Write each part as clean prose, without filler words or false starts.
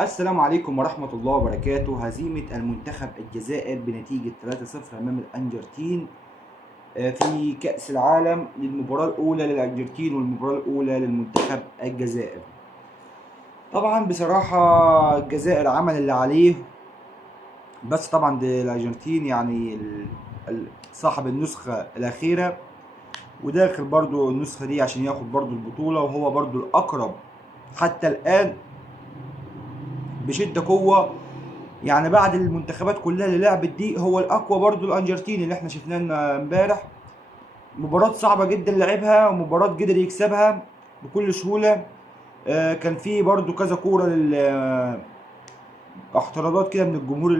السلام عليكم ورحمة الله وبركاته. هزيمة المنتخب الجزائر بنتيجة 3-0 أمام الأرجنتين في كأس العالم للمباراة الأولى للأرجنتين والمباراة الأولى للمنتخب الجزائر. طبعا بصراحة الجزائر عمل اللي عليه، بس طبعا دي الأرجنتين يعني صاحب النسخة الأخيرة، وداخل برضو النسخة دي عشان ياخد برضو البطولة، وهو برضو الأقرب حتى الآن بشدة قوة. يعني بعد المنتخبات كلها اللي لعبت دي هو الاقوى برضو الارجنتيني اللي احنا شفناه امبارح. مباراة صعبة جدا لعبها ومباراة قدر يكسبها بكل سهولة. كان في برضو كذا كورة احتراضات كده من الجمهور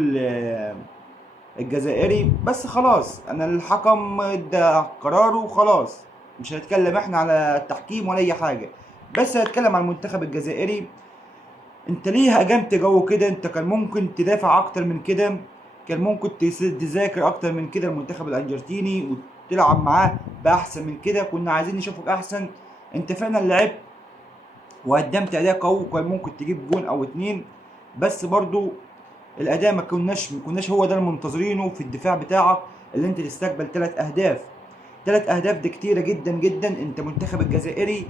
الجزائري، بس خلاص انا الحكم ادى قراره وخلاص. مش هنتكلم احنا على التحكيم ولا اي حاجة، بس هنتكلم عن المنتخب الجزائري. انت ليه هجمت جو كده؟ انت كان ممكن تدافع اكتر من كده، كان ممكن تذاكر اكتر من كده المنتخب الارجنتيني وتلعب معاه باحسن من كده. كنا عايزين نشوفك احسن. انت فعلا لعبت وقدمت اداء قوي وكان ممكن تجيب جون او اتنين، بس برضو الاداء ما كناش هو ده المنتظرينه في الدفاع بتاعك، اللي انت تستقبل 3 اهداف. 3 اهداف دي كتيره جدا جدا. انت منتخب الجزائري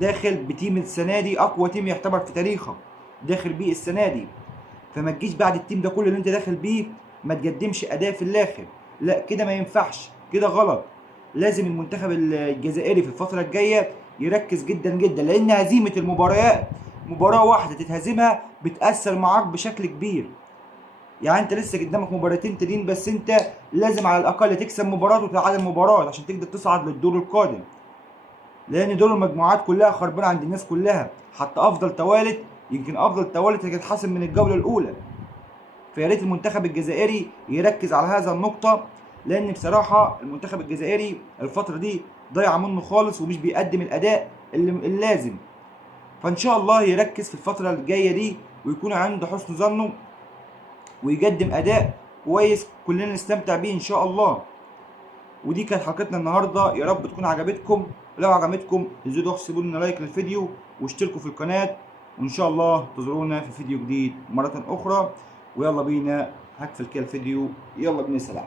داخل بتيم السنه دي اقوى تيم يعتبر في تاريخك، داخل بيه السنه دي. فما تجيش بعد التيم ده كله اللي انت داخل بيه ما تقدمش اداء في الاخر. لا كده ما ينفعش، كده غلط. لازم المنتخب الجزائري في الفتره الجايه يركز جدا جدا، لان هزيمه المباريات مباراه واحده تتهزمها بتاثر معاك بشكل كبير. يعني انت لسه قدامك مباراتين تانيين، بس انت لازم على الاقل تكسب مباراه وتتعادل مباراه عشان تقدر تصعد للدور القادم، لان دور المجموعات كلها خربانه عند الناس كلها. حتى افضل توالت، يمكن افضل توالت هتتحسم من الجوله الاولى. فيا ريت المنتخب الجزائري يركز على هذا النقطه، لان بصراحه المنتخب الجزائري الفتره دي ضايع منه خالص ومش بيقدم الاداء اللازم. فان شاء الله يركز في الفتره الجايه دي ويكون عنده حسن ظنه ويقدم اداء كويس كلنا نستمتع بيه ان شاء الله. ودي كانت حلقتنا النهارده، يا رب تكون عجبتكم. لو عجبتكم انزلوا احسبوا لنا لايك للفيديو واشتركوا في القناه، وان شاء الله انتظرونا في فيديو جديد مره اخرى. ويلا بينا هقفل كده الفيديو. يلا بينا، سلام.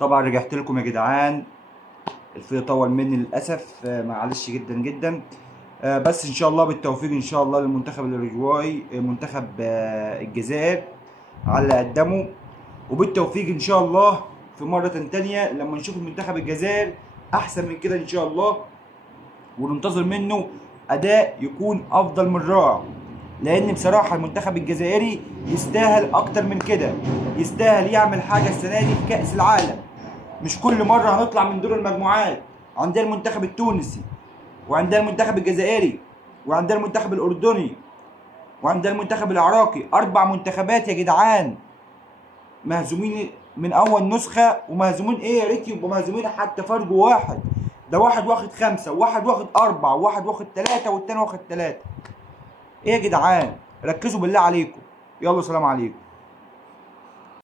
طبعا رجعت لكم يا جدعان. الفيديو طول مني للاسف، معلش جدا جدا. بس ان شاء الله بالتوفيق ان شاء الله للمنتخب الاوروجواي، منتخب الجزائر على اللي قدمه. وبالتوفيق ان شاء الله في مرة تانية لما نشوف المنتخب الجزائر احسن من كده ان شاء الله، وننتظر منه اداء يكون افضل من رائع. لان بصراحة المنتخب الجزائري يستاهل اكتر من كده، يستاهل يعمل حاجة السنة دي في كأس العالم. مش كل مرة هنطلع من دور المجموعات. عندنا المنتخب التونسي، وعندنا المنتخب الجزائري، وعندنا المنتخب الأردني، وعندنا المنتخب العراقي. 4 منتخبات يا جدعان مهزومين من أول نسخة. ومهزومين إيه يا ريت يبقوا مهزومين حتى فرق واحد. ده واحد واخد 5، وواحد واخد 4، وواحد واخد 3، والتاني واخد 3. إيه يا جدعان؟ ركزوا بالله عليكم. يلا سلام عليكم.